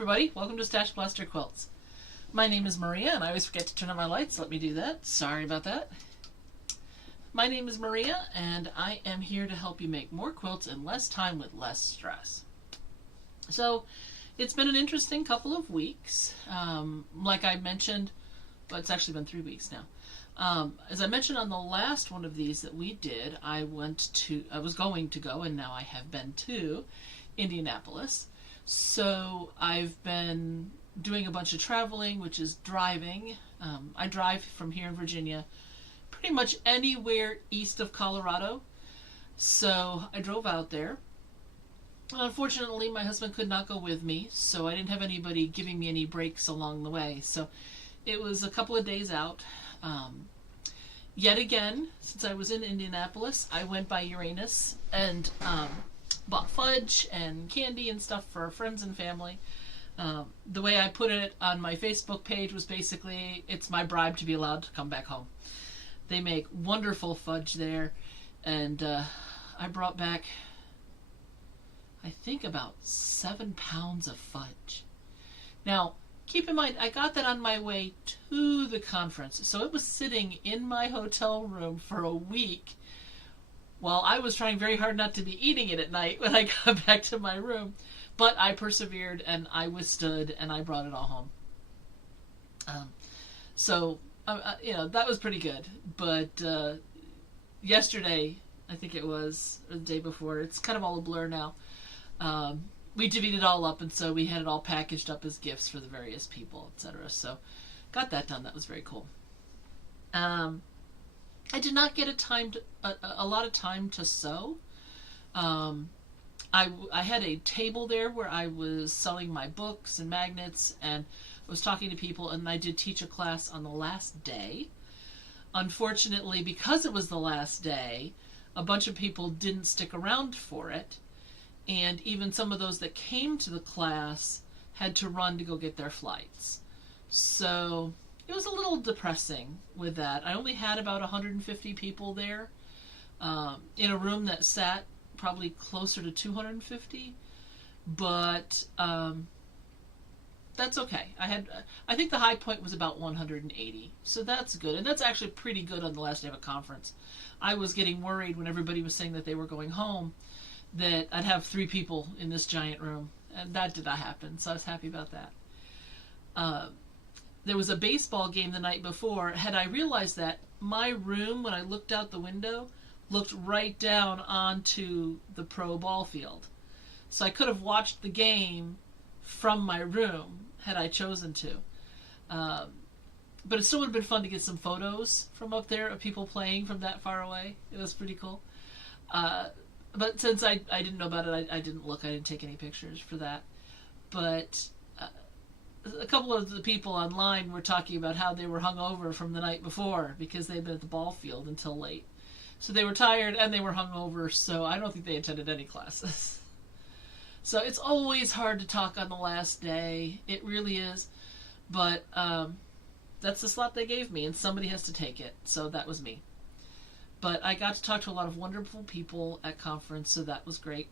everybody, welcome to StashBlaster Quilts. My name is Maria, and I always forget to turn on my lights. Let me do that. Sorry about that. My name is Maria, and I am here to help you make more quilts in less time with less stress. So, it's been an interesting couple of weeks. Like I mentioned, well, it's actually been 3 weeks now. As I mentioned on the last one of these that we did, I was going to go, and now I have been to Indianapolis. So I've been doing a bunch of traveling, which is driving. I drive from here in Virginia pretty much anywhere east of Colorado. So I drove out there. Unfortunately, my husband could not go with me, so I didn't have anybody giving me any breaks along the way. So it was a couple of days out. Yet again, since I was in Indianapolis, I went by Uranus and bought fudge and candy and stuff for friends and family. The way I put it on my Facebook page was basically, it's my bribe to be allowed to come back home. They make wonderful fudge there, and I brought back, I think, about 7 pounds of fudge. Now, keep in mind, I got that on my way to the conference, so it was sitting in my hotel room for a week while I was trying very hard not to be eating it at night when I got back to my room. But I persevered, and I withstood, and I brought it all home. That was pretty good. But yesterday, I think it was, or the day before, it's kind of all a blur now, we divvied it all up, and so we had it all packaged up as gifts for the various people, etc. So got that done. That was very cool. I did not get a lot of time to sew. I had a table there where I was selling my books and magnets, and I was talking to people, and I did teach a class on the last day. Unfortunately, because it was the last day, a bunch of people didn't stick around for it, and even some of those that came to the class had to run to go get their flights. So it was a little depressing with that. I only had about 150 people there in a room that sat probably closer to 250, but that's okay. I think the high point was about 180, so that's good, and that's actually pretty good on the last day of a conference. I was getting worried when everybody was saying that they were going home that I'd have 3 people in this giant room, and that did not happen, so I was happy about that. There was a baseball game the night before. Had I realized that, my room, when I looked out the window, looked right down onto the pro ball field. So I could have watched the game from my room had I chosen to. But it still would have been fun to get some photos from up there of people playing from that far away. It was pretty cool. But since I didn't know about it, I didn't look. I didn't take any pictures for that. But a couple of the people online were talking about how they were hungover from the night before because they'd been at the ball field until late. So they were tired and they were hungover, so I don't think they attended any classes. So it's always hard to talk on the last day. It really is. But that's the slot they gave me, and somebody has to take it. So that was me. But I got to talk to a lot of wonderful people at conference, so that was great.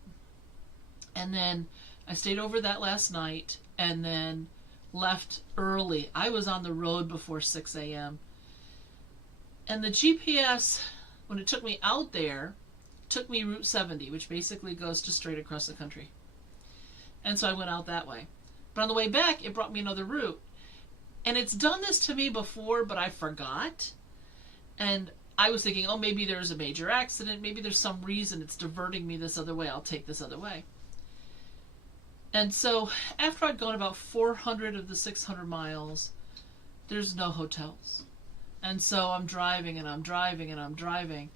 And then I stayed over that last night and then left early. I was on the road before 6 a.m. And the GPS, when it took me out there, took me Route 70, which basically goes just straight across the country. And so I went out that way. But on the way back, it brought me another route. And it's done this to me before, but I forgot. And I was thinking, oh, maybe there's a major accident. Maybe there's some reason it's diverting me this other way. I'll take this other way. And so after I'd gone about 400 of the 600 miles, there's no hotels. And so I'm driving and I'm driving and I'm driving.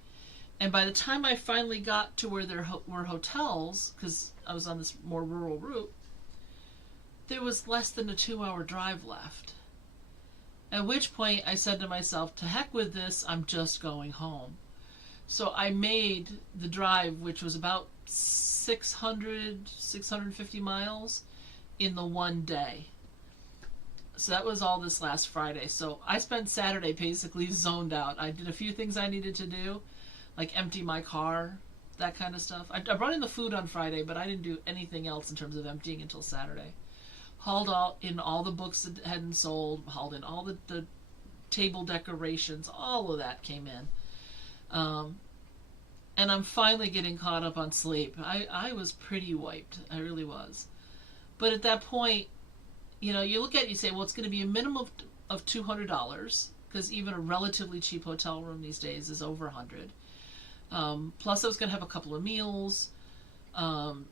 And by the time I finally got to where there were hotels, because I was on this more rural route, there was less than a 2-hour drive left. At which point I said to myself, to heck with this, I'm just going home. So I made the drive, which was about 650 miles in the one day. So that was all this last Friday. So I spent Saturday basically zoned out. I did a few things I needed to do, like empty my car, that kind of stuff. I brought in the food on Friday, but I didn't do anything else in terms of emptying until Saturday. hauled in all the books that hadn't sold, hauled in all the table decorations, all of that came in. And I'm finally getting caught up on sleep. I was pretty wiped. I really was. But at that point, you look at it, you say, well, it's going to be a minimum of $200, because even a relatively cheap hotel room these days is over $100. Plus I was going to have a couple of meals. And,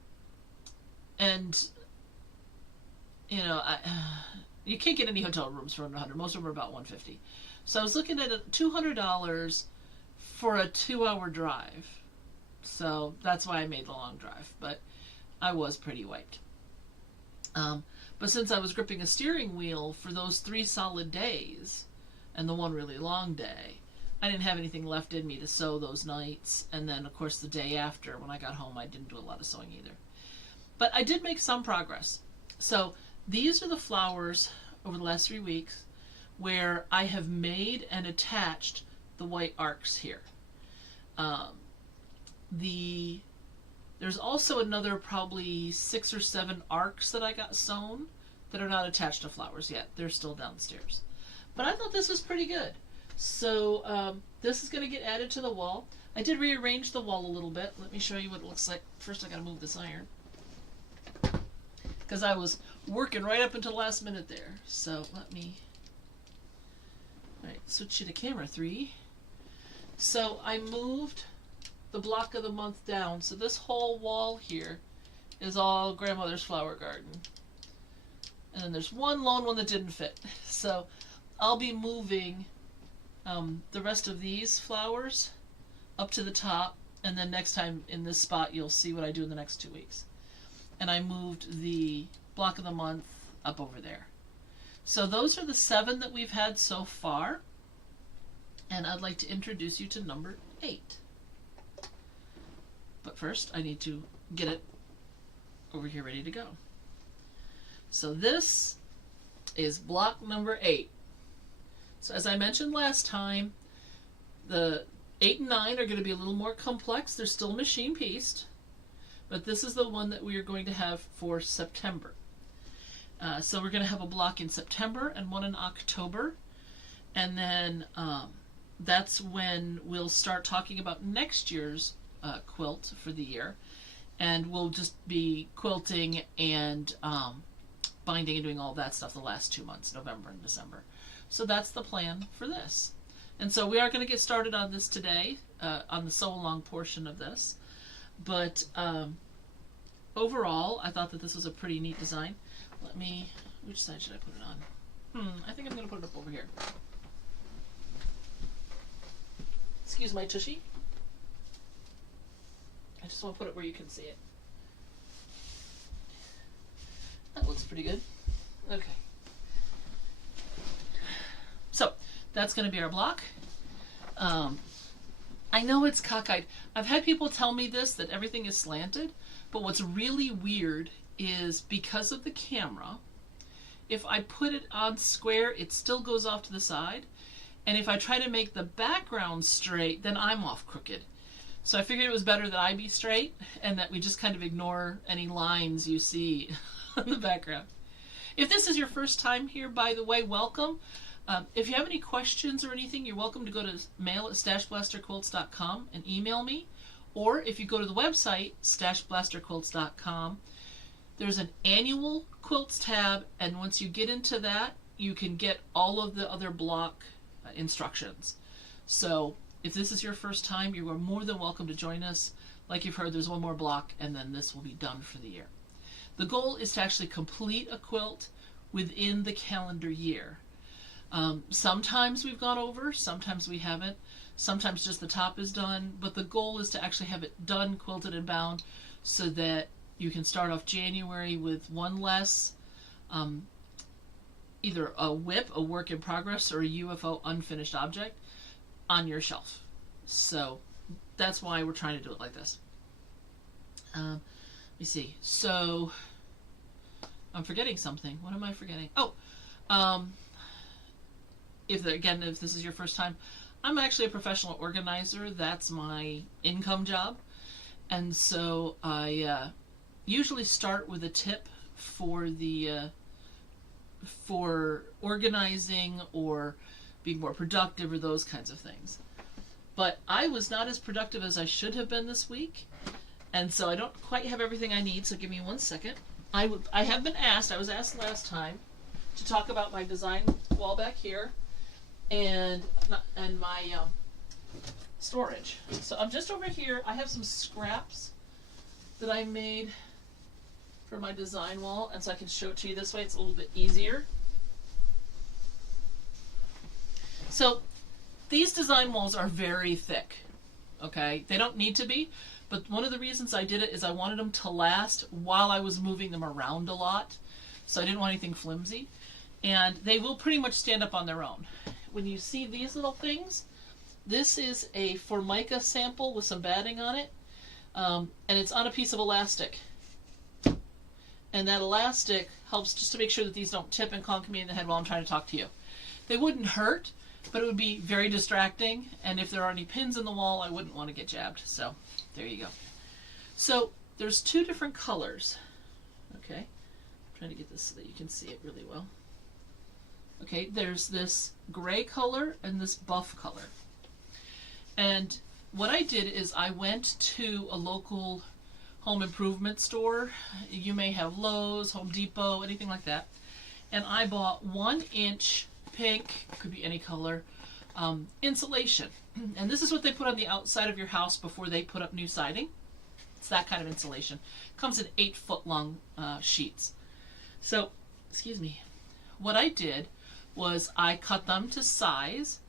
you can't get any hotel rooms for under $100. Most of them are about $150. So I was looking at $200 for a 2-hour drive. So that's why I made the long drive. But I was pretty wiped. But since I was gripping a steering wheel for those 3 solid days and the one really long day, I didn't have anything left in me to sew those nights. And then, of course, the day after, when I got home, I didn't do a lot of sewing either. But I did make some progress. So these are the flowers over the last 3 weeks where I have made and attached the white arcs here. There's also another probably 6 or 7 arcs that I got sewn that are not attached to flowers yet. They're still downstairs. But I thought this was pretty good. So this is going to get added to the wall. I did rearrange the wall a little bit. Let me show you what it looks like. First I got to move this iron, because I was working right up until the last minute there. So let me switch you to camera 3. So I moved the block of the month down. So this whole wall here is all grandmother's flower garden. And then there's one lone one that didn't fit. So I'll be moving the rest of these flowers up to the top. And then next time in this spot, you'll see what I do in the next 2 weeks. And I moved the block of the month up over there. So those are the 7 that we've had so far. And I'd like to introduce you to number 8. But first, I need to get it over here ready to go. So this is block number 8. So as I mentioned last time, the 8 and 9 are going to be a little more complex. They're still machine pieced. But this is the one that we are going to have for September. So we're going to have a block in September and one in October. And then that's when we'll start talking about next year's quilt for the year. And we'll just be quilting and binding and doing all that stuff the last 2 months, November and December. So that's the plan for this. And so we are going to get started on this today, on the sew-along portion of this. But overall, I thought that this was a pretty neat design. Which side should I put it on? I think I'm going to put it up over here. Excuse my tushy. I just want to put it where you can see it. That looks pretty good. Okay. So, that's going to be our block. I know it's cockeyed. I've had people tell me this, that everything is slanted, but what's really weird is because of the camera, if I put it on square, it still goes off to the side. And if I try to make the background straight, then I'm off crooked. So I figured it was better that I be straight and that we just kind of ignore any lines you see in the background. If this is your first time here, by the way, welcome. If you have any questions or anything, you're welcome to go to mail@StashBlasterQuilts.com and email me. Or if you go to the website, StashBlasterQuilts.com, there's an annual quilts tab, and once you get into that, you can get all of the other block instructions. So if this is your first time, you are more than welcome to join us. Like you've heard, there's one more block, and then this will be done for the year. The goal is to actually complete a quilt within the calendar year. Sometimes we've gone over, sometimes we haven't. Sometimes just the top is done, but the goal is to actually have it done, quilted and bound, so that you can start off January with one less, either a WIP, a work in progress, or a UFO, unfinished object, on your shelf. So that's why we're trying to do it like this. Let me see. So I'm forgetting something. What am I forgetting? Oh, if this is your first time, I'm actually a professional organizer. That's my income job. And so I usually start with a tip for the for organizing or being more productive or those kinds of things. But I was not as productive as I should have been this week, and so I don't quite have everything I need, so give me 1 second. I have been asked, I was asked last time, to talk about my design wall back here and my storage. So I'm just over here. I have some scraps that I made for my design wall, and so I can show it to you this way. It's a little bit easier. So these design walls are very thick, okay? They don't need to be, but one of the reasons I did it is I wanted them to last while I was moving them around a lot, so I didn't want anything flimsy. And they will pretty much stand up on their own. When you see these little things, this is a Formica sample with some batting on it, and it's on a piece of elastic. And that elastic helps just to make sure that these don't tip and conk me in the head while I'm trying to talk to you. They wouldn't hurt, but it would be very distracting, and if there are any pins in the wall, I wouldn't want to get jabbed. So there you go. So there's 2 different colors. Okay, I'm trying to get this so that you can see it really well. Okay, there's this gray color and this buff color. And what I did is I went to a local home improvement store. You may have Lowe's, Home Depot, anything like that. And I bought 1-inch pink, could be any color, insulation. And this is what they put on the outside of your house before they put up new siding. It's that kind of insulation. It comes in 8-foot long sheets. So, excuse me, what I did was I cut them to size.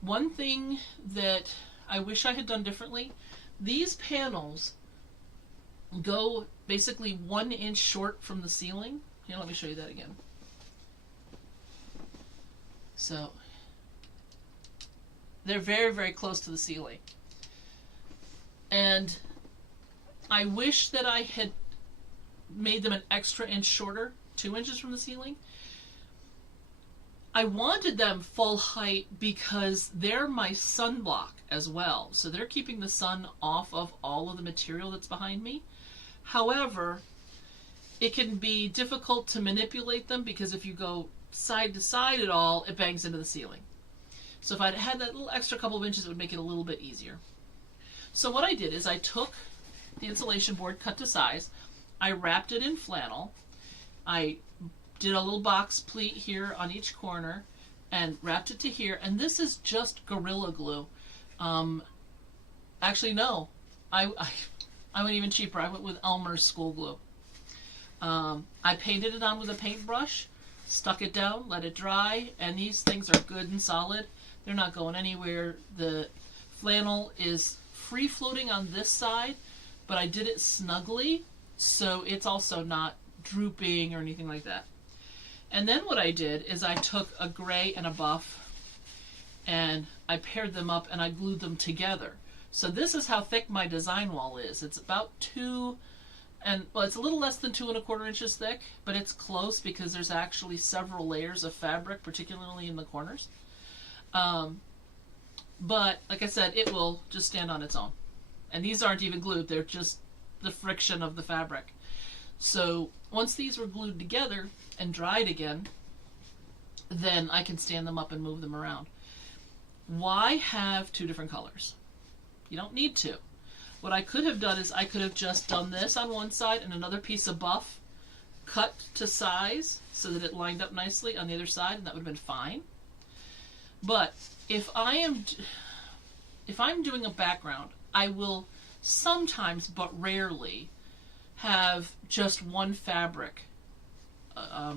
One thing that I wish I had done differently, these panels go basically 1 inch short from the ceiling. Here, let me show you that again. So they're very, very close to the ceiling. And I wish that I had made them an extra inch shorter, 2 inches from the ceiling. I wanted them full height because they're my sunblock as well. So they're keeping the sun off of all of the material that's behind me. However, it can be difficult to manipulate them because if you go side to side at all, it bangs into the ceiling. So if I'd had that little extra couple of inches, it would make it a little bit easier. So what I did is I took the insulation board cut to size, I wrapped it in flannel, I did a little box pleat here on each corner and wrapped it to here, and this is just Gorilla Glue. Actually, no, I went even cheaper. I went with Elmer's school glue. I painted it on with a paintbrush, stuck it down, let it dry, and these things are good and solid. They're not going anywhere. The flannel is free floating on this side, but I did it snugly, so it's also not drooping or anything like that. And then what I did is I took a gray and a buff and I paired them up and I glued them together. So this is how thick my design wall is. It's about it's a little less than 2¼ inches thick, but it's close because there's actually several layers of fabric, particularly in the corners. But like I said, it will just stand on its own. And these aren't even glued, they're just the friction of the fabric. So once these were glued together and dried again, then I can stand them up and move them around. Why have 2 different colors? You don't need to. What I could have done is I could have just done this on one side and another piece of buff cut to size so that it lined up nicely on the other side, and that would have been fine. But if I'm doing a background, I will sometimes, but rarely, have just one fabric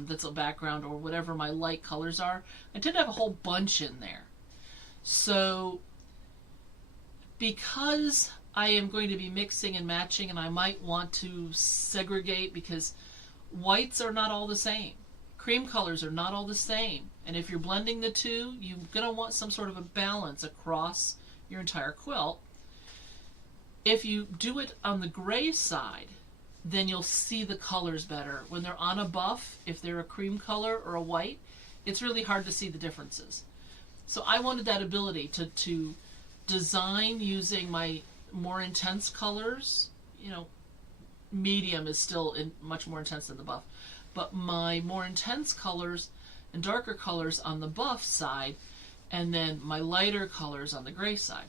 that's a background or whatever my light colors are. I tend to have a whole bunch in there. So because I am going to be mixing and matching, and I might want to segregate because whites are not all the same. Cream colors are not all the same. And if you're blending the two, you're going to want some sort of a balance across your entire quilt. If you do it on the gray side, then you'll see the colors better. When they're on a buff, if they're a cream color or a white, it's really hard to see the differences. So I wanted that ability to design using my more intense colors. You know, medium is still much more intense than the buff. but my more intense colors and darker colors on the buff side, and then my lighter colors on the gray side.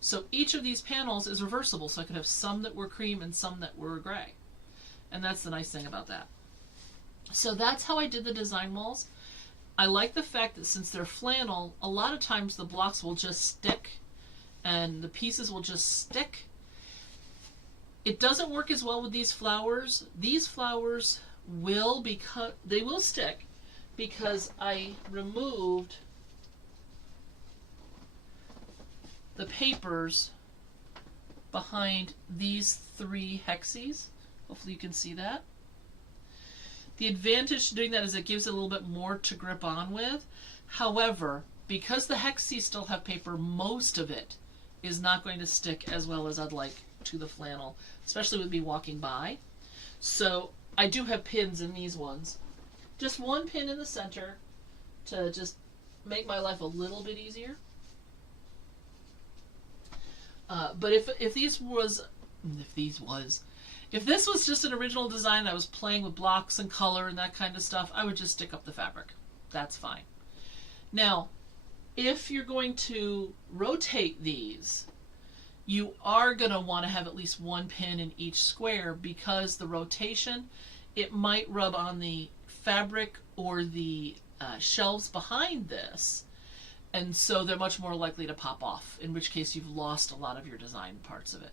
So each of these panels is reversible, so I could have some that were cream and some that were gray. And that's the nice thing about that. So that's how I did the design walls. I like the fact that since they're flannel, a lot of times the blocks will just stick and the pieces will just stick. It doesn't work as well with these flowers. These flowers will stick because I removed the papers behind these 3 hexes. Hopefully you can see that. The advantage to doing that is it gives it a little bit more to grip on with. However, because the hexes still have paper, most of it is not going to stick as well as I'd like to the flannel, especially with me walking by. So I do have pins in these ones. Just one pin in the center to just make my life a little bit easier. But if this was just an original design that was playing with blocks and color and that kind of stuff, I would just stick up the fabric. That's fine. Now, if you're going to rotate these, you are going to want to have at least one pin in each square, because the rotation, it might rub on the fabric or the shelves behind this, and so they're much more likely to pop off, in which case you've lost a lot of your design parts of it.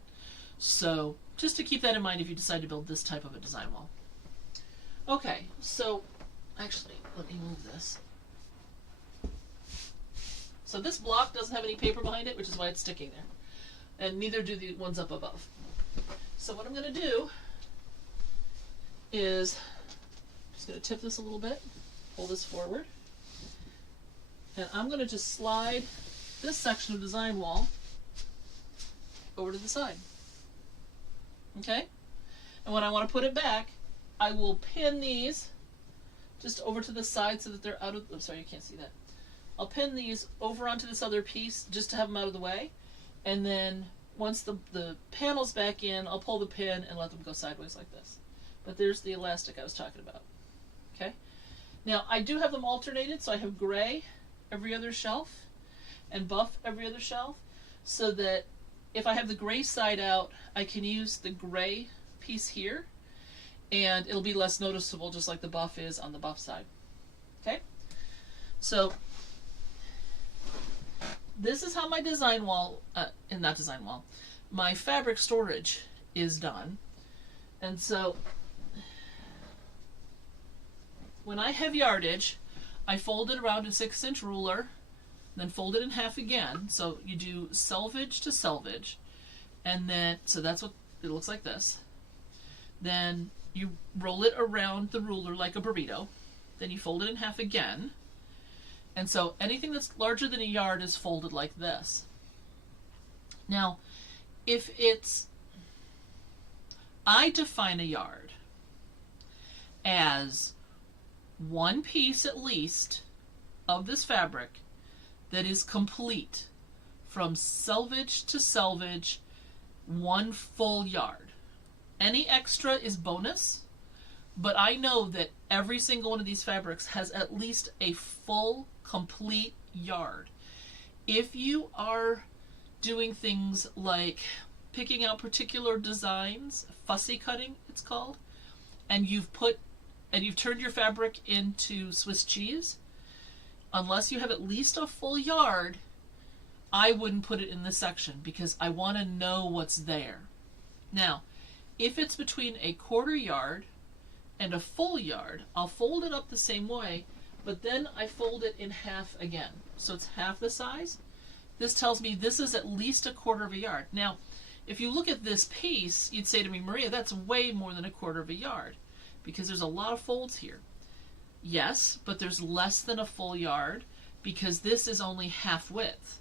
So just to keep that in mind if you decide to build this type of a design wall. Okay, so actually, let me move this. So this block doesn't have any paper behind it, which is why it's sticking there. And neither do the ones up above. So what I'm going to do is, I'm just going to tip this a little bit, pull this forward, and I'm going to just slide this section of design wall over to the side. Okay? And when I want to put it back, I will pin these just over to the side so that they're out of, I'm sorry, you can't see that. I'll pin these over onto this other piece just to have them out of the way. And then once the panel's back in, I'll pull the pin and let them go sideways like this. But there's the elastic I was talking about. Okay? Now, I do have them alternated, so I have gray every other shelf and buff every other shelf, so that if I have the gray side out, I can use the gray piece here, and it'll be less noticeable, just like the buff is on the buff side. Okay? So this is how my design wall, my fabric storage is done. And so when I have yardage, I fold it around a 6-inch ruler, then fold it in half again. So you do selvage to selvage, and then, so that's what it looks like this. Then you roll it around the ruler like a burrito, then you fold it in half again. And so anything that's larger than a yard is folded like this. Now, if it's, I define a yard as one piece at least of this fabric that is complete from selvage to selvage, one full yard. Any extra is bonus, but I know that every single one of these fabrics has at least a full, complete yard. If you are doing things like picking out particular designs, fussy cutting it's called, and you've turned your fabric into Swiss cheese, unless you have at least a full yard, I wouldn't put it in this section, because I want to know what's there. Now, if it's between a quarter yard and a full yard, I'll fold it up the same way, but then I fold it in half again. So it's half the size. This tells me this is at least a quarter of a yard. Now, if you look at this piece, you'd say to me, Maria, that's way more than a quarter of a yard, because there's a lot of folds here. Yes, but there's less than a full yard, because this is only half width.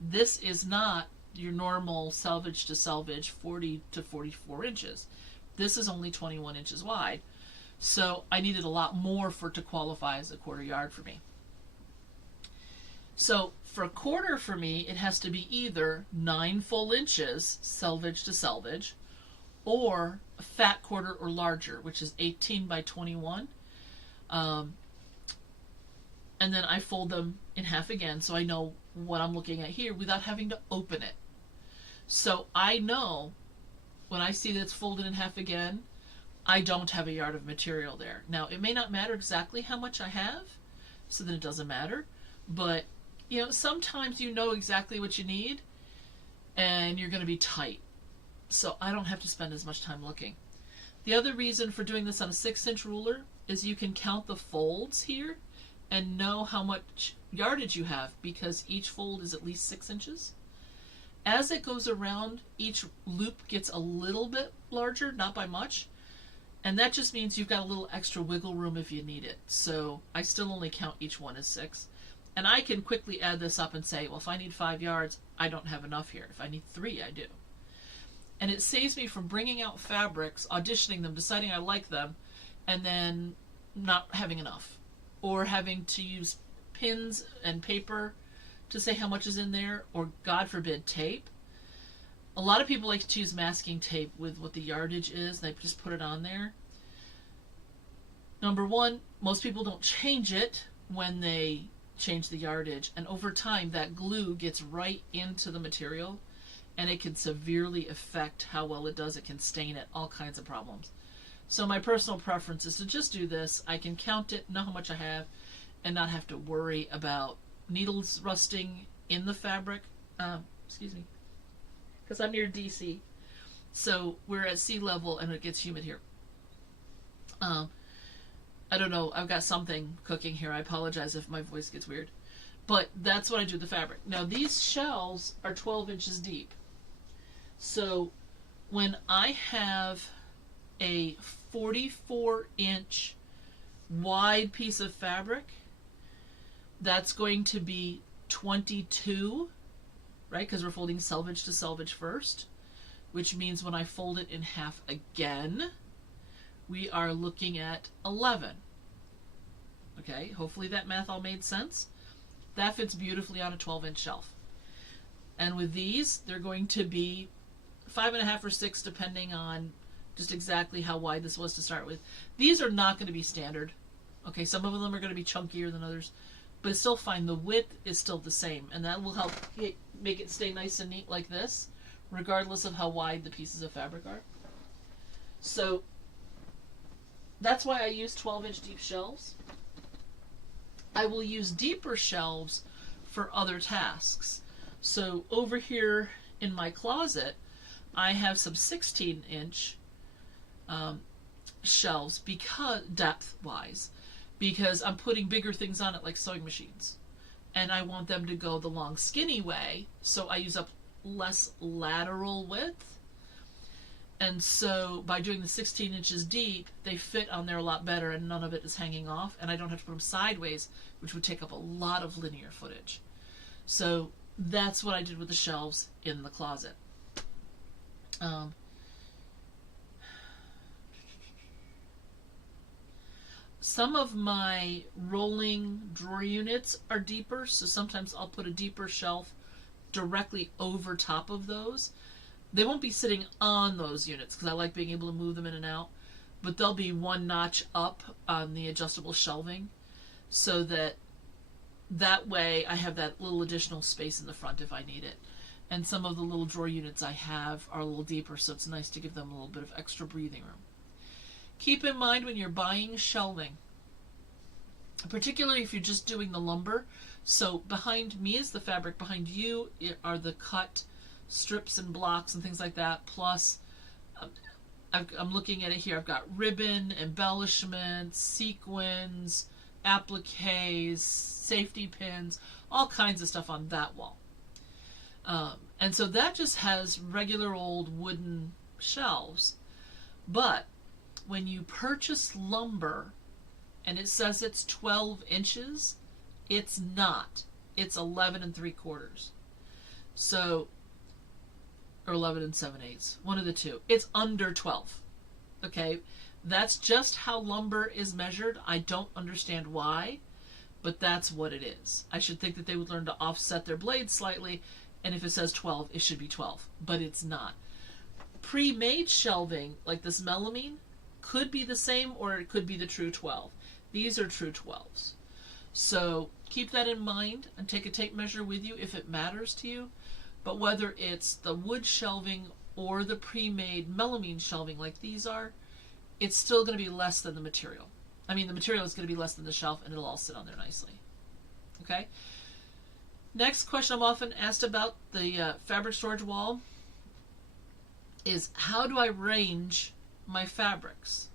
This is not your normal selvage to selvage 40 to 44 inches. This is only 21 inches wide. So I needed a lot more for it to qualify as a quarter yard for me. So for a quarter for me, it has to be either 9 full inches selvage to selvage, or a fat quarter or larger, which is 18 by 21. Um, and then I fold them in half again so I know what I'm looking at here without having to open it. So I know when I see that it's folded in half again, I don't have a yard of material there. Now, it may not matter exactly how much I have, so then it doesn't matter. But, you know, sometimes you know exactly what you need, and you're going to be tight. So I don't have to spend as much time looking. The other reason for doing this on a 6-inch ruler is you can count the folds here and know how much yardage you have, because each fold is at least 6 inches. As it goes around, each loop gets a little bit larger, not by much. And that just means you've got a little extra wiggle room if you need it. So I still only count each one as 6. And I can quickly add this up and say, well, if I need 5 yards, I don't have enough here. If I need 3, I do. And it saves me from bringing out fabrics, auditioning them, deciding I like them, and then not having enough. Or having to use pins and paper to say how much is in there, or God forbid, tape. A lot of people like to use masking tape with what the yardage is. They just put it on there. Number one, most people don't change it when they change the yardage. And over time, that glue gets right into the material, and it can severely affect how well it does. It can stain it, all kinds of problems. So my personal preference is to just do this. I can count it, know how much I have, and not have to worry about needles rusting in the fabric. Excuse me. Because I'm near DC. So we're at sea level and it gets humid here. I don't know. I've got something cooking here. I apologize if my voice gets weird. But that's what I do with the fabric. Now these shelves are 12 inches deep. So when I have a 44-inch wide piece of fabric, that's going to be 22, right? Because we're folding selvage to selvage first, which means when I fold it in half again, we are looking at 11. Okay, hopefully that math all made sense. That fits beautifully on a 12-inch shelf. And with these, they're going to be 5.5 or 6, depending on just exactly how wide this was to start with. These are not going to be standard. Okay, some of them are going to be chunkier than others, but it's still fine. The width is still the same, and that will help make it stay nice and neat like this, regardless of how wide the pieces of fabric are. So that's why I use 12-inch deep shelves. I will use deeper shelves for other tasks. So over here in my closet, I have some 16-inch shelves, because depth-wise, because I'm putting bigger things on it, like sewing machines, and I want them to go the long skinny way, so I use up less lateral width. And so by doing the 16 inches deep, they fit on there a lot better, and none of it is hanging off, and I don't have to put them sideways, which would take up a lot of linear footage. So that's what I did with the shelves in the closet. Some of my rolling drawer units are deeper, so sometimes I'll put a deeper shelf directly over top of those. They won't be sitting on those units because I like being able to move them in and out, but they'll be one notch up on the adjustable shelving, so that way I have that little additional space in the front if I need it. And some of the little drawer units I have are a little deeper, so it's nice to give them a little bit of extra breathing room. Keep in mind when you're buying shelving, particularly if you're just doing the lumber. So behind me is the fabric, behind you are the cut strips and blocks and things like that, plus I'm looking at it here, I've got ribbon, embellishments, sequins, appliques, safety pins, all kinds of stuff on that wall. And so that just has regular old wooden shelves. But when you purchase lumber and it says it's 12 inches, it's not. It's 11 3/4. So, or 11 7/8, one of the two. It's under 12. Okay, that's just how lumber is measured. I don't understand why, but that's what it is. I should think that they would learn to offset their blades slightly, and if it says 12, it should be 12, but it's not. Pre-made shelving, like this melamine, could be the same, or it could be the true 12. These are true 12s. So keep that in mind and take a tape measure with you if it matters to you. But whether it's the wood shelving or the pre-made melamine shelving like these are, it's still going to be less than the material. I mean, the material is going to be less than the shelf, and it'll all sit on there nicely. Okay? Next question I'm often asked about the fabric storage wall is, how do I range my fabrics?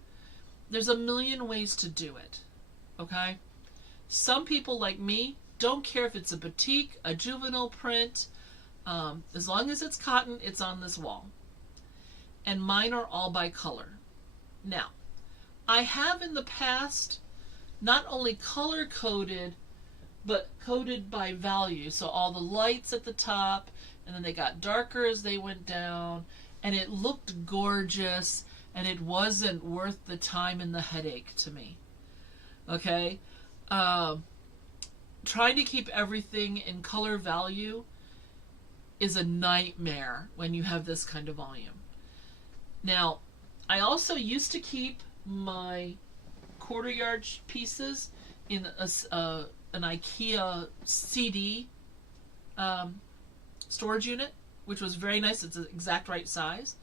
There's a million ways to do it. Okay? Some people like me don't care if it's a batik, a juvenile print. As long as it's cotton, it's on this wall. And mine are all by color. Now, I have in the past not only color coded, but coded by value. So all the lights at the top, and then they got darker as they went down, and it looked gorgeous, and it wasn't worth the time and the headache to me. Okay? Trying to keep everything in color value is a nightmare when you have this kind of volume. Now, I also used to keep my quarter yard pieces in an IKEA CD storage unit, which was very nice. It's the exact right size.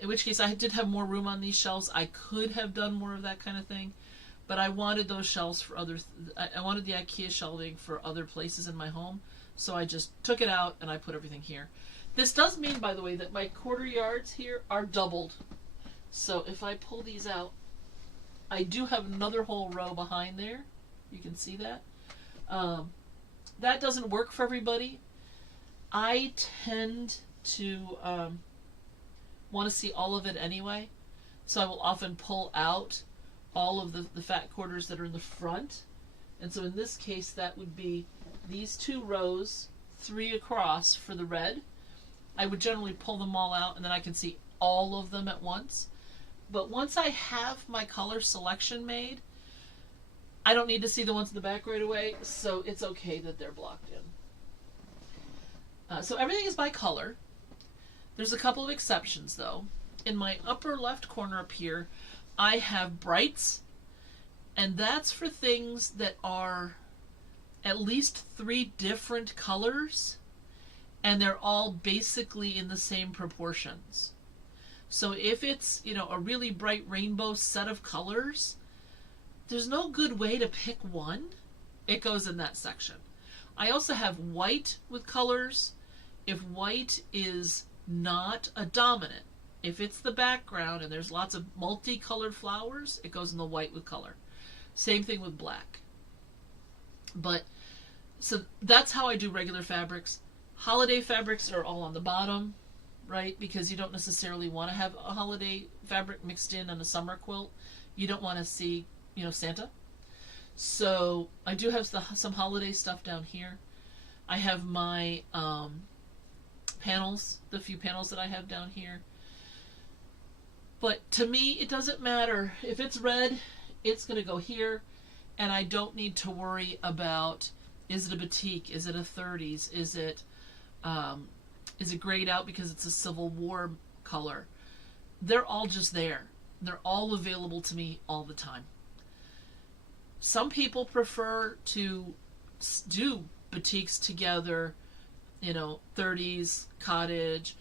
In which case I did have more room on these shelves. I could have done more of that kind of thing, but I wanted those shelves for other. I wanted the IKEA shelving for other places in my home, so I just took it out and I put everything here. This does mean, by the way, that my quarter yards here are doubled. So if I pull these out, I do have another whole row behind there. You can see that. That doesn't work for everybody. I tend to want to see all of it anyway. So I will often pull out all of the fat quarters that are in the front. And so in this case, that would be these 2 rows, 3 across for the red. I would generally pull them all out, and then I can see all of them at once. But once I have my color selection made, I don't need to see the ones in the back right away, so it's okay that they're blocked in. So everything is by color. There's a couple of exceptions, though. In my upper left corner up here, I have brights, and that's for things that are at least 3 different colors, and they're all basically in the same proportions. So if it's, a really bright rainbow set of colors, there's no good way to pick one. It goes in that section. I also have white with colors. If white is not a dominant, if it's the background and there's lots of multicolored flowers, it goes in the white with color. Same thing with black. But, so that's how I do regular fabrics. Holiday fabrics are all on the bottom, right? Because you don't necessarily want to have a holiday fabric mixed in on a summer quilt. You don't want to see, Santa. So I do have some holiday stuff down here. I have my panels, the few panels that I have down here. But to me, it doesn't matter. If it's red, it's going to go here. And I don't need to worry about, is it a batik? Is it a 30s? Is it grayed out because it's a Civil War color? They're all just there. They're all available to me all the time. Some people prefer to do batiks together, 30s, cottage,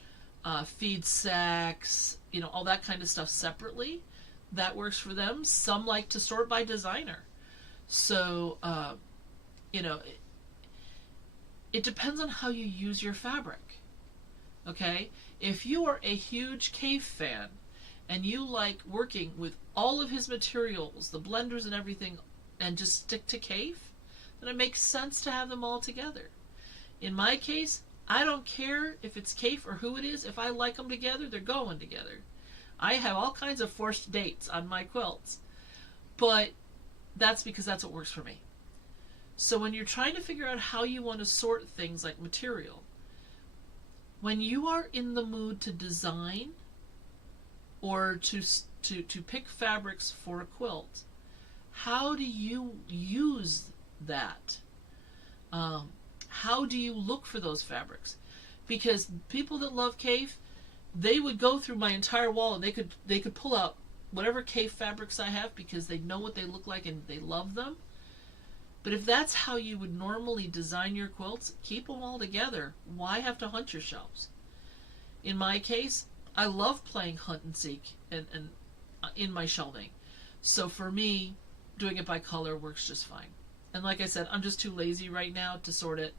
feed sacks, all that kind of stuff separately. That works for them. Some like to sort by designer. So, it depends on how you use your fabric. Okay? If you are a huge Cave fan and you like working with all of his materials, the blenders and everything, and just stick to Cave, then it makes sense to have them all together. In my case, I don't care if it's Cave or who it is. If I like them together, they're going together. I have all kinds of forced dates on my quilts, but that's because that's what works for me. So when you're trying to figure out how you want to sort things like material, when you are in the mood to design or to pick fabrics for a quilt, how do you use that? How do you look for those fabrics? Because people that love Cave, they would go through my entire wall and they could pull out whatever K fabrics I have because they know what they look like and they love them. But if that's how you would normally design your quilts, keep them all together. Why have to hunt your shelves? In my case, I love playing hunt and seek and in my shelving. So for me, doing it by color works just fine. And like I said, I'm just too lazy right now to sort it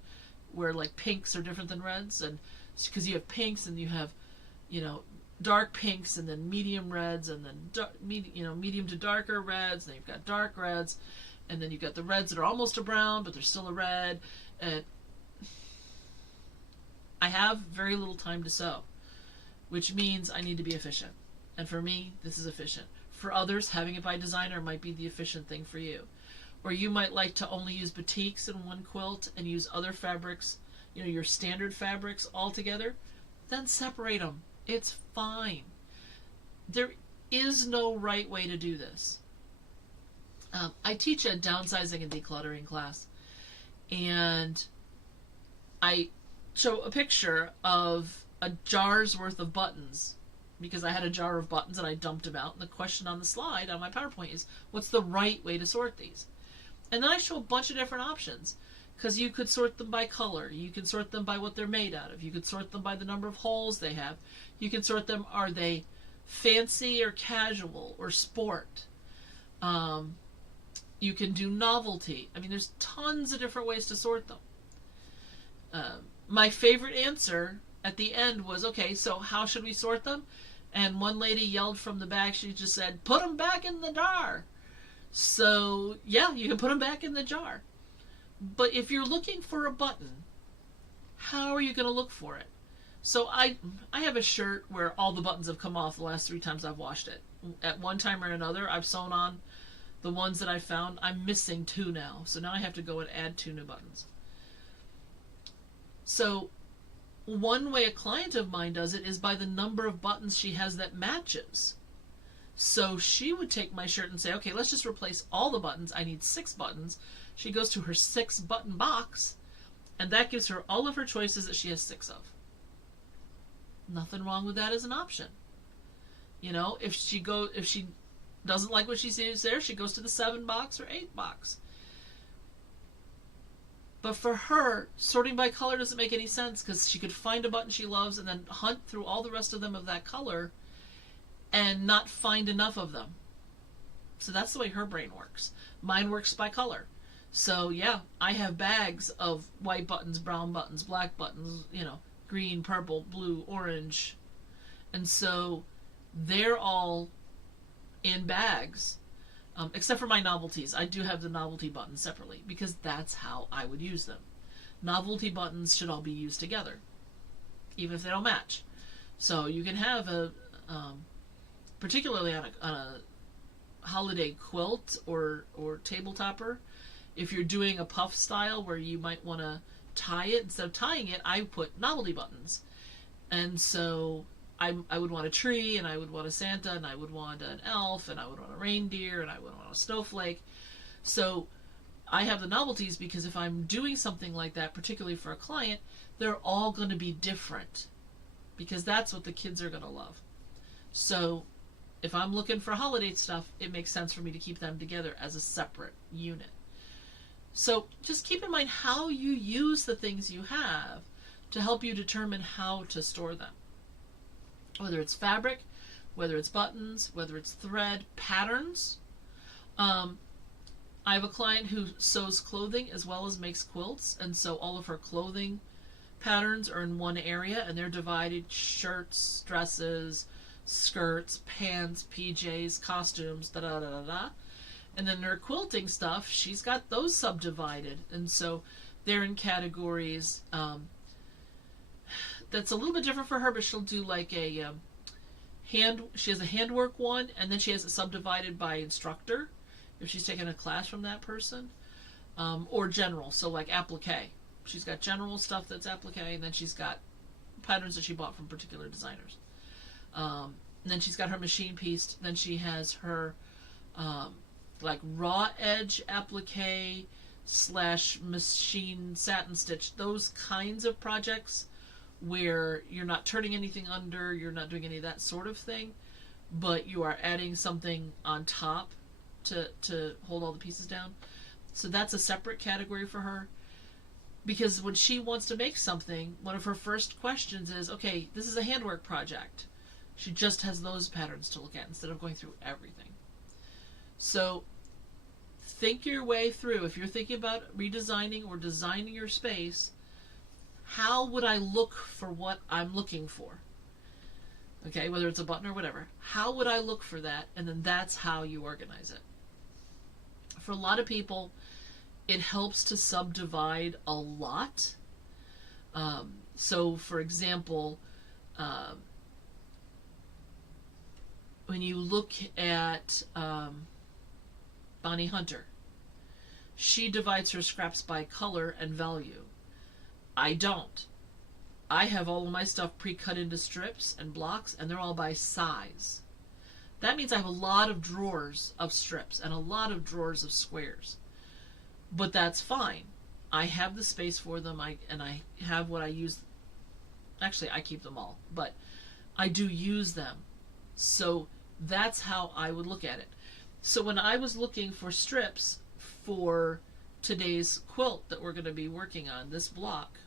where like pinks are different than reds, and because you have pinks and you have, you know, dark pinks and then medium reds and then medium to darker reds, and then you've got dark reds, and then you've got the reds that are almost a brown but they're still a red. And I have very little time to sew, which means I need to be efficient. And for me, this is efficient. For others, having it by designer might be the efficient thing for you. Or you might like to only use batiks in one quilt and use other fabrics, you know, your standard fabrics all together. Then separate them. It's fine. There is no right way to do this. I teach a downsizing and decluttering class, and I show a picture of a jar's worth of buttons because I had a jar of buttons and I dumped them out, and the question on the slide on my PowerPoint is, what's the right way to sort these? And then I show a bunch of different options, because you could sort them by color, you can sort them by what they're made out of, you could sort them by the number of holes they have, you can sort them, are they fancy or casual or sport? You can do novelty. I mean, there's tons of different ways to sort them. My favorite answer at the end was, okay, so how should we sort them? And one lady yelled from the back, she just said, put them back in the jar. So, yeah, you can put them back in the jar. But if you're looking for a button, how are you going to look for it? So I have a shirt where all the buttons have come off the last 3 times I've washed it. At one time or another, I've sewn on the ones that I found. I'm missing 2 now. So now I have to go and add 2 new buttons. So one way a client of mine does it is by the number of buttons she has that matches. So she would take my shirt and say, okay, let's just replace all the buttons. I need 6 buttons. She goes to her 6 button box, and that gives her all of her choices that she has 6 of. Nothing wrong with that as an option. You know, if she doesn't like what she sees there, she goes to the 7 box or 8 box. But for her, sorting by color doesn't make any sense, because she could find a button she loves and then hunt through all the rest of them of that color and not find enough of them. So that's the way her brain works. Mine works by color. So yeah, I have bags of white buttons, brown buttons, black buttons, you know, green, purple, blue, orange. And so they're all in bags, except for my novelties. I do have the novelty buttons separately because that's how I would use them. Novelty buttons should all be used together, even if they don't match. So you can have a, particularly on a holiday quilt or table topper, if you're doing a puff style where you might want to tie it, instead of tying it, I put novelty buttons. And so I would want a tree, and I would want a Santa, and I would want an elf, and I would want a reindeer, and I would want a snowflake. So I have the novelties because if I'm doing something like that, particularly for a client, they're all going to be different because that's what the kids are going to love. So if I'm looking for holiday stuff, it makes sense for me to keep them together as a separate unit. So just keep in mind how you use the things you have to help you determine how to store them. Whether it's fabric, whether it's buttons, whether it's thread, patterns. I have a client who sews clothing as well as makes quilts, and so all of her clothing patterns are in one area, and they're divided: shirts, dresses, skirts, pants, PJs, costumes, da-da-da-da-da. And then her quilting stuff, she's got those subdivided, and so they're in categories. That's a little bit different for her, but she'll do like a she has a handwork one, and then she has it subdivided by instructor, if she's taken a class from that person, or general, so like applique. She's got general stuff that's applique, and then she's got patterns that she bought from particular designers. And then she's got her machine pieced, then she has her like raw edge applique / machine satin stitch, those kinds of projects where you're not turning anything under, you're not doing any of that sort of thing. but you are adding something on top to hold all the pieces down. So that's a separate category for her. Because when she wants to make something, one of her first questions is, okay, this is a handwork project. She just has those patterns to look at instead of going through everything. So think your way through. If you're thinking about redesigning or designing your space, how would I look for what I'm looking for? Okay, whether it's a button or whatever. How would I look for that? And then that's how you organize it. For a lot of people, it helps to subdivide a lot. So, for example, when you look at Bonnie Hunter, she divides her scraps by color and value. I don't. I have all of my stuff pre-cut into strips and blocks, and they're all by size. That means I have a lot of drawers of strips and a lot of drawers of squares. But that's fine. I have the space for them, and I have what I use. Actually, I keep them all, but I do use them. So that's how I would look at it. So when I was looking for strips for today's quilt that we're going to be working on, this block,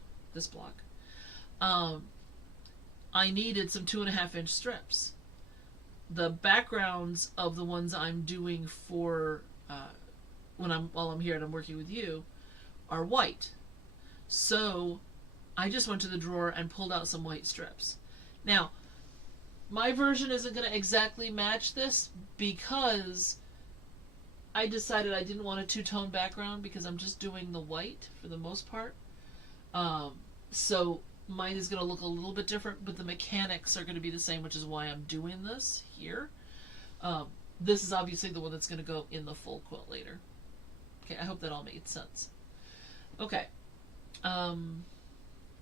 I needed some 2.5-inch strips. The backgrounds of the ones I'm doing for while I'm here and I'm working with you are white. So I just went to the drawer and pulled out some white strips. Now, my version isn't going to exactly match this because I decided I didn't want a two-tone background because I'm just doing the white for the most part. So mine is going to look a little bit different, but the mechanics are going to be the same, which is why I'm doing this here. This is obviously the one that's going to go in the full quilt later. Okay, I hope that all made sense. Okay.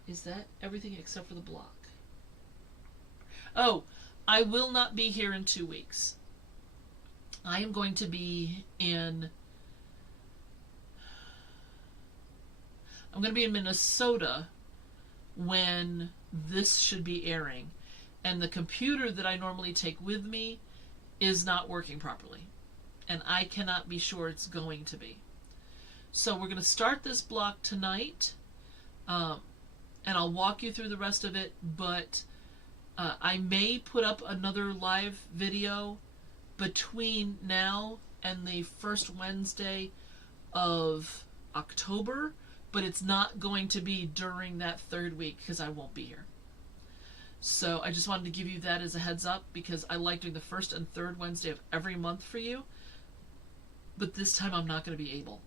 Is that everything except for the block? Oh, I will not be here in 2 weeks. I am going to be in... I'm going to be in Minnesota when this should be airing. And the computer that I normally take with me is not working properly. And I cannot be sure it's going to be. So we're going to start this block tonight. And I'll walk you through the rest of it. But I may put up another live video between now and the first Wednesday of October. But it's not going to be during that third week because I won't be here. So I just wanted to give you that as a heads up because I like doing the first and third Wednesday of every month for you. But this time I'm not going to be able.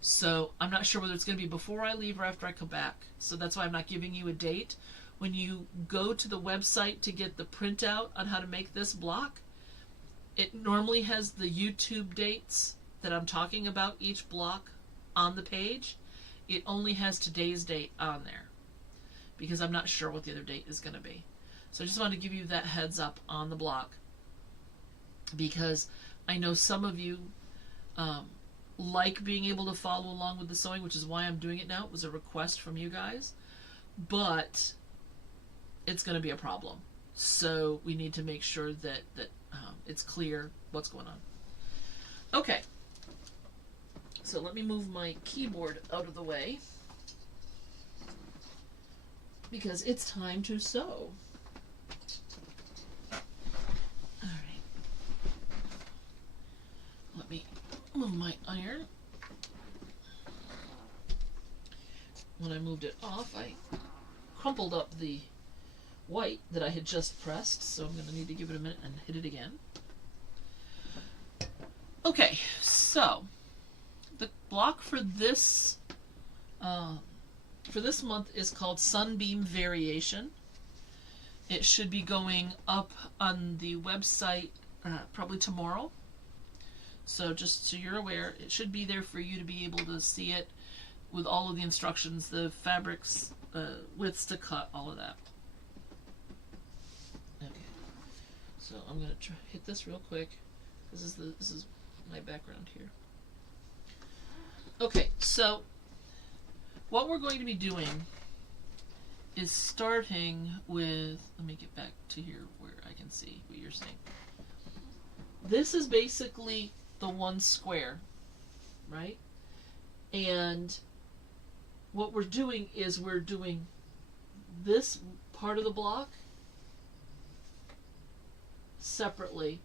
So I'm not sure whether it's going to be before I leave or after I come back. So that's why I'm not giving you a date. When you go to the website to get the printout on how to make this block, it normally has the YouTube dates that I'm talking about each block on the page. It only has today's date on there because I'm not sure what the other date is going to be. So I just wanted to give you that heads up on the block because I know some of you like being able to follow along with the sewing, which is why I'm doing it now. It was a request from you guys, but it's going to be a problem. So we need to make sure that it's clear what's going on. Okay. So let me move my keyboard out of the way because it's time to sew. All right. Let me move my iron. When I moved it off, I crumpled up the white that I had just pressed, so I'm going to need to give it a minute and hit it again. Okay, so the block for this month is called Sunbeam Variation. It should be going up on the website probably tomorrow. So just so you're aware, it should be there for you to be able to see it with all of the instructions, the fabrics, widths to cut, all of that. Okay, so I'm gonna hit this real quick. This is my background here. Okay, so what we're going to be doing is starting with, let me get back to here where I can see what you're saying. This is basically the one square, right? And what we're doing is we're doing this part of the block separately,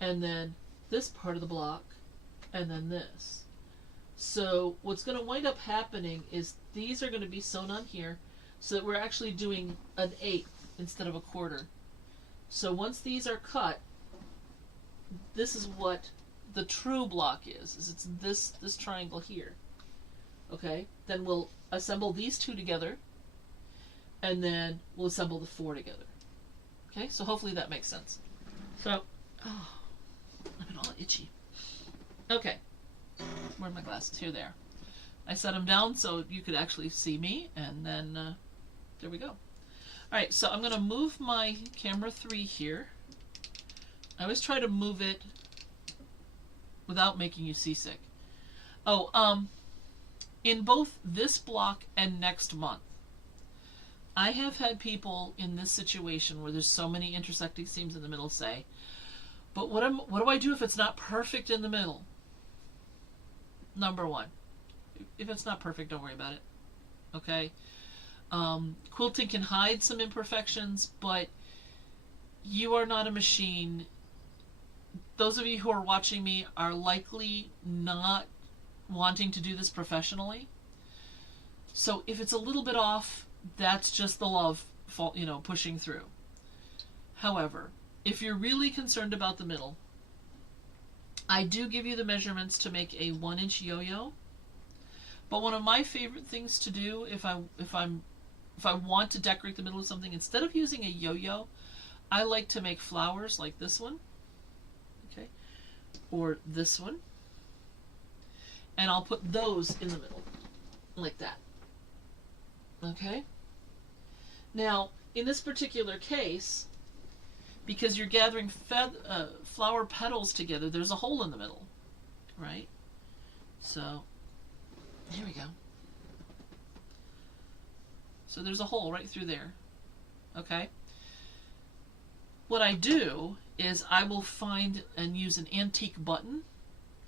and then this part of the block, and then this. So what's going to wind up happening is these are going to be sewn on here, so that we're actually doing an eighth instead of a quarter. So once these are cut, this is what the true block is it's this triangle here. Okay, then we'll assemble these two together, and then we'll assemble the four together. Okay, so hopefully that makes sense. So, oh, I've been all itchy. Okay, where are my glasses? Here they are. I set them down so you could actually see me, and then there we go. Alright, so I'm going to move my camera 3 here. I always try to move it without making you seasick. Oh, in both this block and next month, I have had people in this situation where there's so many intersecting seams in the middle say, but what do I do if it's not perfect in the middle? Number one, if it's not perfect, don't worry about it. Okay? Quilting can hide some imperfections, but you are not a machine. Those of you who are watching me are likely not wanting to do this professionally. So if it's a little bit off, that's just the love, pushing through. However, if you're really concerned about the middle, I do give you the measurements to make a 1-inch yo-yo. But one of my favorite things to do if I want to decorate the middle of something, instead of using a yo-yo, I like to make flowers like this one, okay, or this one, and I'll put those in the middle, like that. Okay? Now, in this particular case, because you're gathering flower petals together, there's a hole in the middle, right? So, here we go. So there's a hole right through there, okay? What I do is I will find and use an antique button,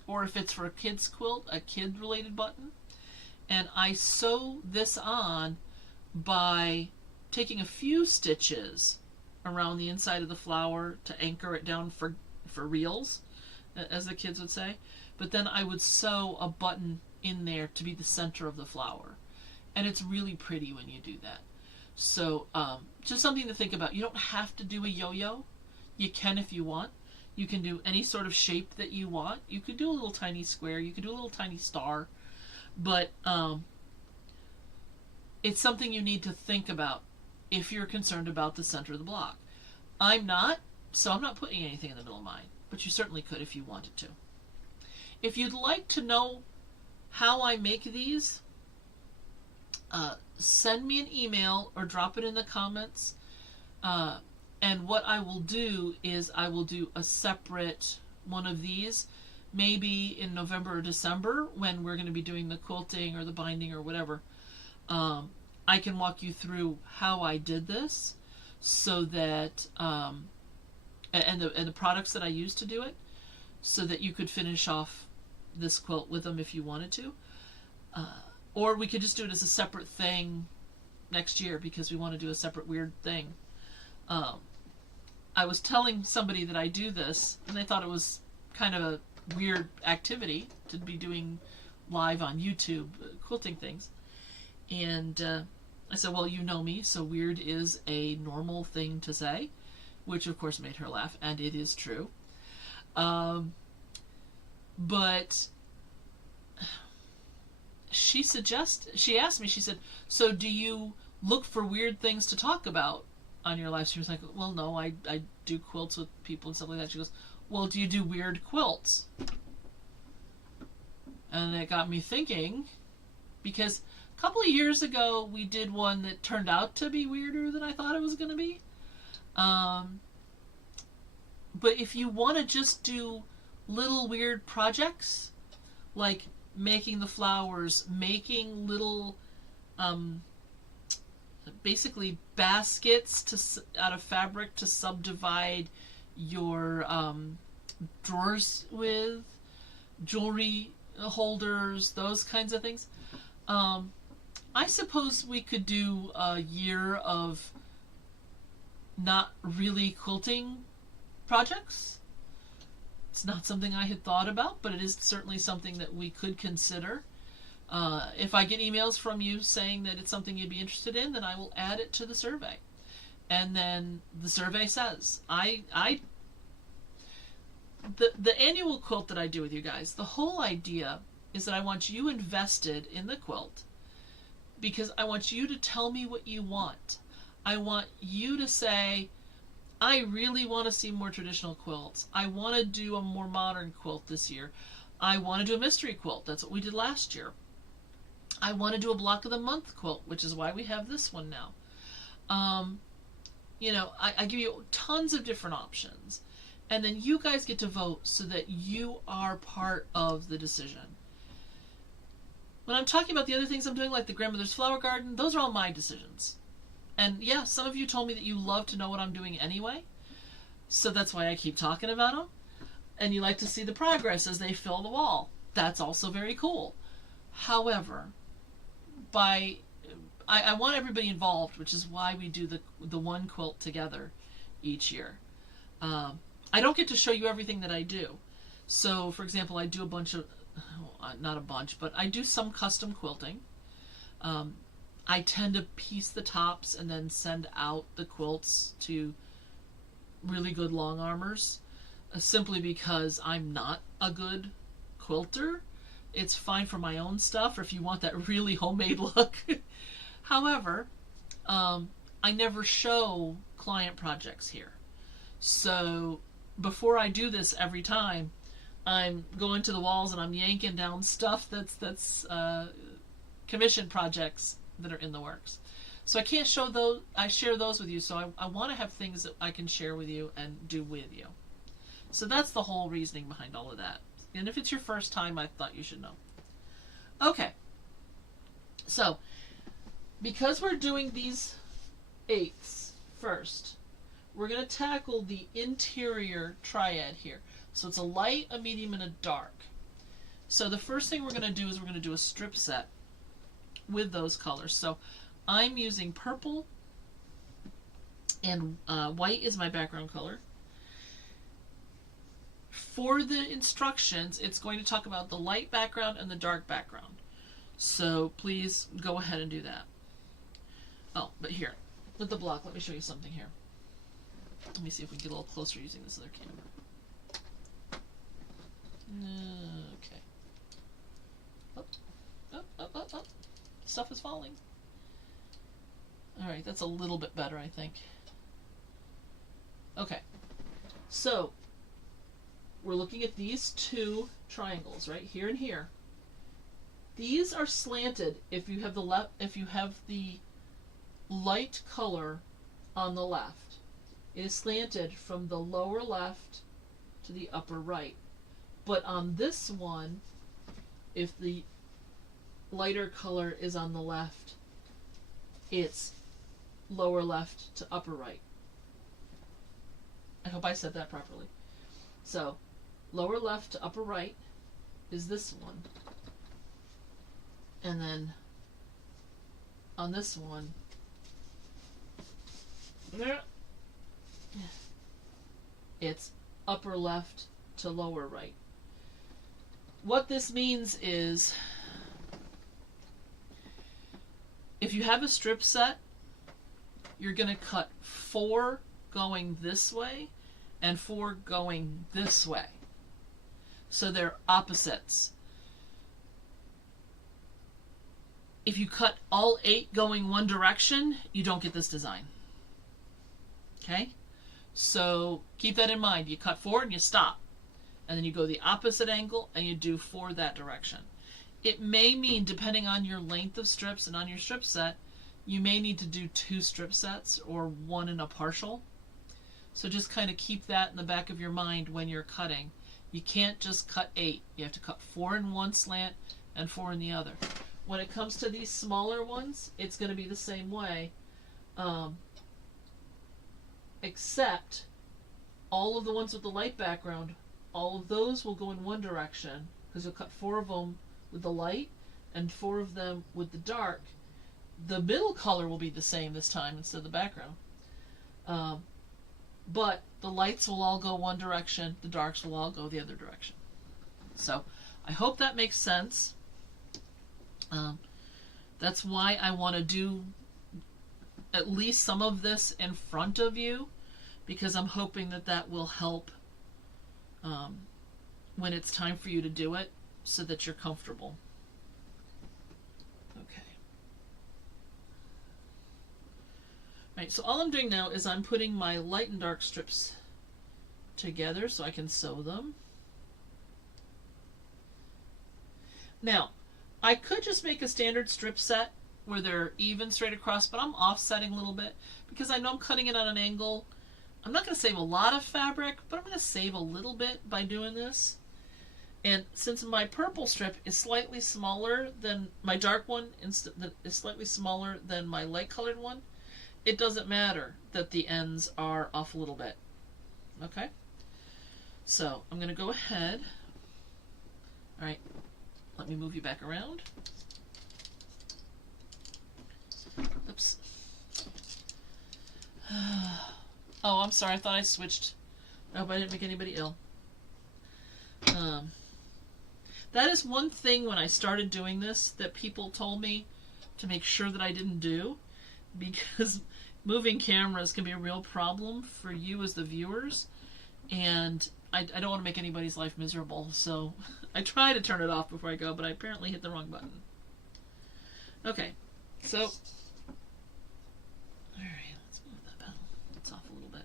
or if it's for a kid's quilt, a kid-related button, and I sew this on by taking a few stitches around the inside of the flower to anchor it down for reals, as the kids would say, but then I would sew a button in there to be the center of the flower. And it's really pretty when you do that. So just something to think about. You don't have to do a yo-yo. You can if you want. You can do any sort of shape that you want. You could do a little tiny square. You could do a little tiny star. But it's something you need to think about if you're concerned about the center of the block. I'm not, so I'm not putting anything in the middle of mine. But you certainly could if you wanted to. If you'd like to know how I make these, send me an email or drop it in the comments, and what I will do is I will do a separate one of these, maybe in November or December when we're going to be doing the quilting or the binding or whatever. I can walk you through how I did this, so that and the products that I used to do it, so that you could finish off this quilt with them if you wanted to. Or we could just do it as a separate thing next year because we want to do a separate weird thing. I was telling somebody that I do this, and they thought it was kind of a weird activity to be doing live on YouTube quilting things. And I said, well, you know me, so weird is a normal thing to say, which of course made her laugh, and it is true. But she asked me, she said, so do you look for weird things to talk about on your live stream? She was like, well, no, I do quilts with people and stuff like that. She goes, well, do you do weird quilts? And it got me thinking, because a couple of years ago we did one that turned out to be weirder than I thought it was going to be. But if you want to just do little weird projects, like making the flowers, making little basically baskets out of fabric to subdivide your drawers with, jewelry holders, those kinds of things. I suppose we could do a year of not really quilting projects. It's not something I had thought about, but it is certainly something that we could consider. If I get emails from you saying that it's something you'd be interested in, then I will add it to the survey. And then the survey says, the annual quilt that I do with you guys, the whole idea is that I want you invested in the quilt because I want you to tell me what you want. I want you to say, I really want to see more traditional quilts. I want to do a more modern quilt this year. I want to do a mystery quilt. That's what we did last year. I want to do a block of the month quilt, which is why we have this one now. I give you tons of different options. And then you guys get to vote so that you are part of the decision. When I'm talking about the other things I'm doing, like the Grandmother's Flower Garden, those are all my decisions. And yeah, some of you told me that you love to know what I'm doing anyway. So that's why I keep talking about them. And you like to see the progress as they fill the wall. That's also very cool. However, I want everybody involved, which is why we do the one quilt together each year. I don't get to show you everything that I do. So, for example, I do a bunch of, not a bunch, but I do some custom quilting. I tend to piece the tops and then send out the quilts to really good long armors, simply because I'm not a good quilter. It's fine for my own stuff or if you want that really homemade look. However, I never show client projects here. So before I do this every time, I'm going to the walls and I'm yanking down stuff that's commission projects that are in the works. So I can't show those. I share those with you. So I want to have things that I can share with you and do with you. So that's the whole reasoning behind all of that. And if it's your first time, I thought you should know. Okay. So because we're doing these 8ths first, we're going to tackle the interior triad here. So it's a light, a medium, and a dark. So the first thing we're going to do is we're going to do a strip set with those colors. So I'm using purple, and white is my background color. For the instructions, it's going to talk about the light background and the dark background. So please go ahead and do that. Oh, but here, with the block, let me show you something here. Let me see if we can get a little closer using this other camera. Okay. Oh. Stuff is falling. Alright, that's a little bit better, I think. Okay. So, we're looking at these two triangles, right? Here and here. These are slanted if you have the light color on the left. It is slanted from the lower left to the upper right. But on this one, if the lighter color is on the left, it's lower left to upper right. I hope I said that properly. So, lower left to upper right is this one. And then on this one, it's upper left to lower right. What this means is, if you have a strip set, you're going to cut 4 going this way and 4 going this way. So they're opposites. If you cut all 8 going one direction, you don't get this design. Okay? So keep that in mind. You cut 4 and you stop. And then you go the opposite angle and you do 4 that direction. It may mean, depending on your length of strips and on your strip set, you may need to do 2 strip sets or 1 and a partial. So just kind of keep that in the back of your mind when you're cutting. You can't just cut 8. You have to cut 4 in one slant and 4 in the other. When it comes to these smaller ones, it's going to be the same way. Um, except all of the ones with the light background, all of those will go in one direction because you'll cut 4 of them with the light and 4 of them with the dark. The middle color will be the same this time instead of the background. But the lights will all go one direction, the darks will all go the other direction. So I hope that makes sense. That's why I want to do at least some of this in front of you, because I'm hoping that that will help when it's time for you to do it, so that you're comfortable. Okay. Right, so all I'm doing now is I'm putting my light and dark strips together so I can sew them. Now, I could just make a standard strip set where they're even straight across, but I'm offsetting a little bit because I know I'm cutting it at an angle. I'm not going to save a lot of fabric, but I'm going to save a little bit by doing this. And since my purple strip is slightly smaller than my dark one, is slightly smaller than my light colored one, it doesn't matter that the ends are off a little bit. Okay? So I'm going to go ahead. All right. Let me move you back around. Oops. Oh, I'm sorry. I thought I switched. I hope I didn't make anybody ill. That is one thing when I started doing this that people told me to make sure that I didn't do, because moving cameras can be a real problem for you as the viewers, and I don't want to make anybody's life miserable, so I try to turn it off before I go, but I apparently hit the wrong button. Okay, so, alright, let's move that pedal. It's off a little bit.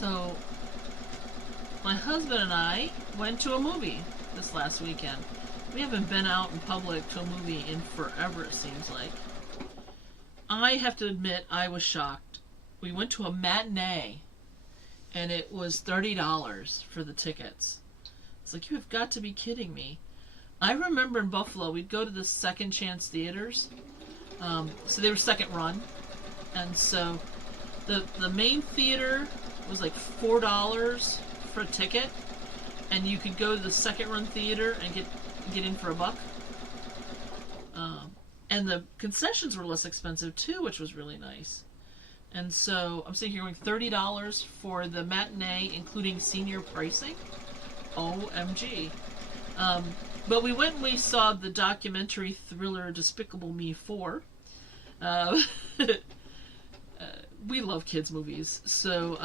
So, my husband and I went to a movie this last weekend. We haven't been out in public to a movie in forever, it seems like. I have to admit, I was shocked. We went to a matinee, and it was $30 for the tickets. It's like, you have got to be kidding me. I remember in Buffalo, we'd go to the Second Chance theaters. So they were second run. And so the main theater was like $4 for a ticket, and you could go to the second run theater and get in for $1. And the concessions were less expensive too, which was really nice. And so I'm sitting here going $30 for the matinee, including senior pricing. OMG. But we went and we saw the documentary thriller Despicable Me 4. We love kids movies, so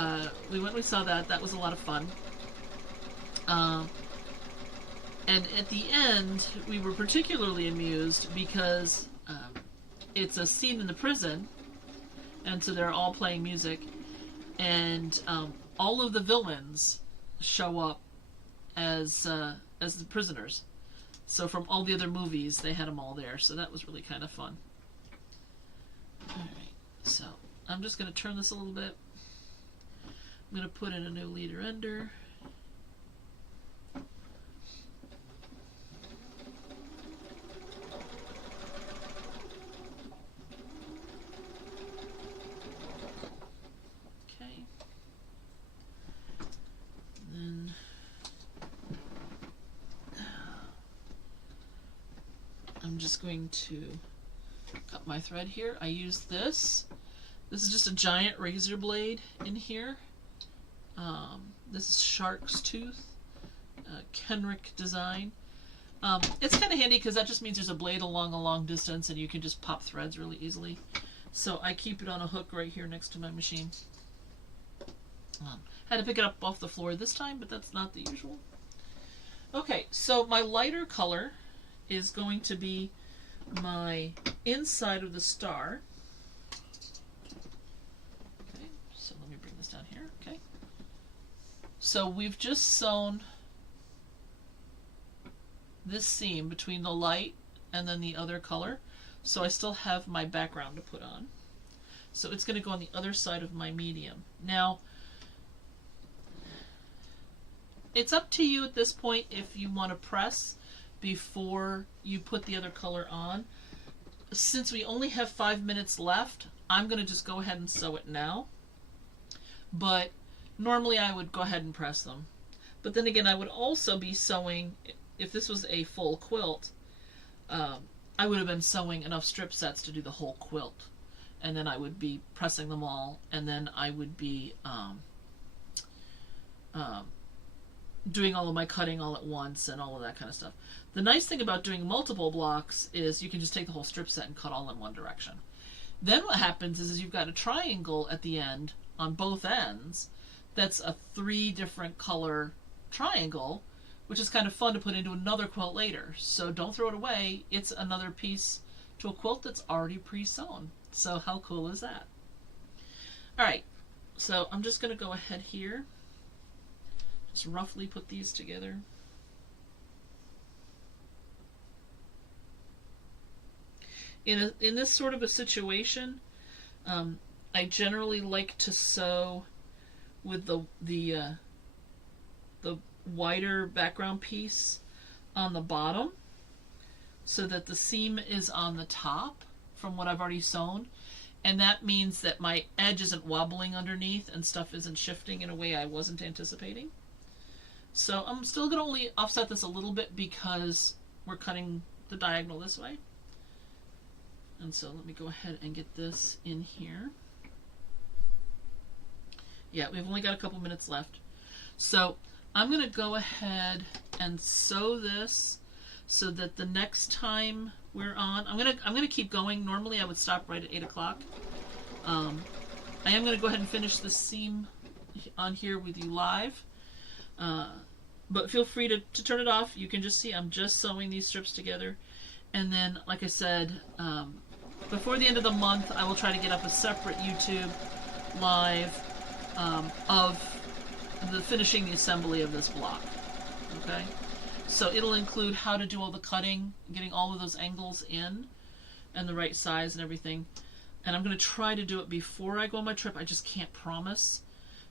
we went and we saw that. That was a lot of fun. And at the end, we were particularly amused because it's a scene in the prison, and so they're all playing music, and all of the villains show up as the prisoners. So from all the other movies, they had them all there, so that was really kind of fun. Alright, so I'm just going to turn this a little bit. I'm going to put in a new leader ender. Okay. And then I'm just going to cut my thread here. I use this. This is just a giant razor blade in here. This is Shark's Tooth, Kenrick design. It's kind of handy because that just means there's a blade along a long distance and you can just pop threads really easily. So I keep it on a hook right here next to my machine. Had to pick it up off the floor this time, but that's not the usual. Okay, so my lighter color is going to be my inside of the star. Okay, so let me bring this down here. Okay. So we've just sewn this seam between the light and then the other color. So I still have my background to put on. So it's going to go on the other side of my medium. Now, it's up to you at this point if you want to press before you put the other color on. Since we only have 5 minutes left, I'm going to just go ahead and sew it now. But normally I would go ahead and press them. But then again, I would also be sewing, if this was a full quilt, I would have been sewing enough strip sets to do the whole quilt. And then I would be pressing them all, and then I would be doing all of my cutting all at once and all of that kind of stuff. The nice thing about doing multiple blocks is you can just take the whole strip set and cut all in one direction. Then what happens is you've got a triangle at the end on both ends that's a 3 different color triangle, which is kind of fun to put into another quilt later. So don't throw it away. It's another piece to a quilt that's already pre-sewn. So how cool is that? Alright, so I'm just going to go ahead here. Just roughly put these together. In this sort of a situation, I generally like to sew with the wider background piece on the bottom so that the seam is on the top from what I've already sewn, and that means that my edge isn't wobbling underneath and stuff isn't shifting in a way I wasn't anticipating. So I'm still going to only offset this a little bit because we're cutting the diagonal this way. And so let me go ahead and get this in here. Yeah, we've only got a couple minutes left. So I'm going to go ahead and sew this so that the next time we're on, I'm gonna keep going. Normally I would stop right at 8 o'clock. I am going to go ahead and finish the seam on here with you live. But feel free to turn it off. You can just see I'm just sewing these strips together. And then, like I said, before the end of the month, I will try to get up a separate YouTube live of finishing the assembly of this block. Okay? So it'll include how to do all the cutting, getting all of those angles in, and the right size and everything. And I'm going to try to do it before I go on my trip. I just can't promise,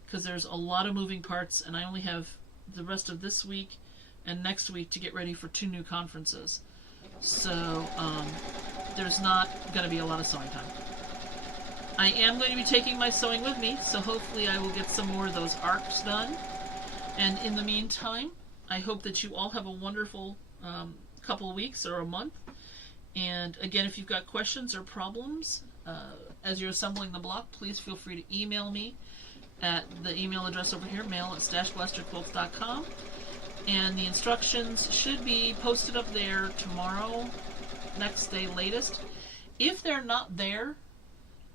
because there's a lot of moving parts, and I only have the rest of this week and next week to get ready for 2 new conferences. So there's not going to be a lot of sewing time. I am going to be taking my sewing with me, so hopefully I will get some more of those arcs done. And in the meantime, I hope that you all have a wonderful couple of weeks or a month. And again, if you've got questions or problems as you're assembling the block, please feel free to email me at the email address over here, mail@StashBlasterQuilts.com. And the instructions should be posted up there tomorrow, next day latest. If they're not there,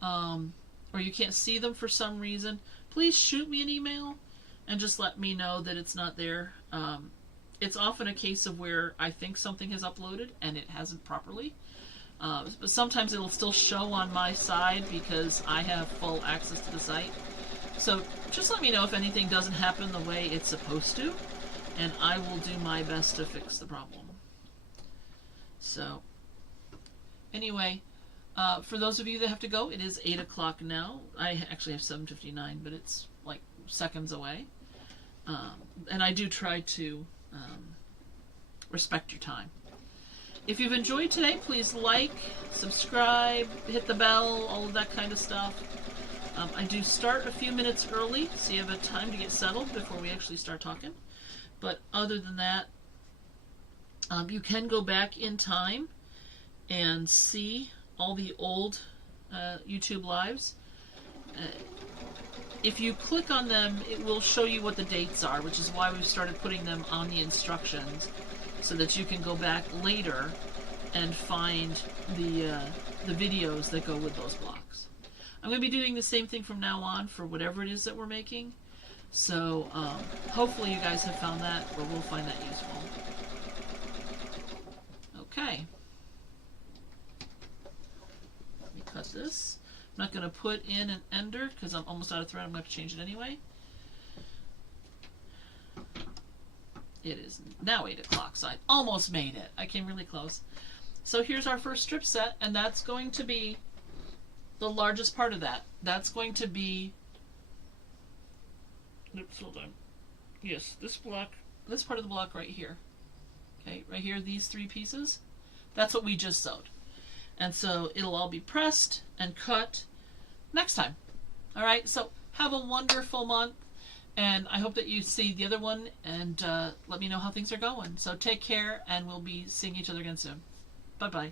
or you can't see them for some reason, please shoot me an email and just let me know that it's not there. It's often a case of where I think something has uploaded and it hasn't properly. But sometimes it'll still show on my side because I have full access to the site. So just let me know if anything doesn't happen the way it's supposed to, and I will do my best to fix the problem. So anyway, for those of you that have to go, it is 8 o'clock now. I actually have 7:59, but it's like seconds away. And I do try to respect your time. If you've enjoyed today, please like, subscribe, hit the bell, all of that kind of stuff. I do start a few minutes early, so you have a time to get settled before we actually start talking. But other than that, you can go back in time and see all the old YouTube lives. If you click on them, it will show you what the dates are, which is why we've started putting them on the instructions, so that you can go back later and find the videos that go with those blocks. I'm going to be doing the same thing from now on for whatever it is that we're making. So hopefully you guys have found that, or will find that useful. Okay. Let me cut this. I'm not going to put in an ender because I'm almost out of thread. I'm going to have to change it anyway. It is now 8 o'clock, so I almost made it. I came really close. So here's our first strip set, and that's going to be the largest part of that. That's going to be, oops, hold on. Yes, this block, this part of the block right here. Okay, right here, these 3 pieces. That's what we just sewed. And so it'll all be pressed and cut next time. All right, so have a wonderful month, and I hope that you see the other one, and let me know how things are going. So take care, and we'll be seeing each other again soon. Bye-bye.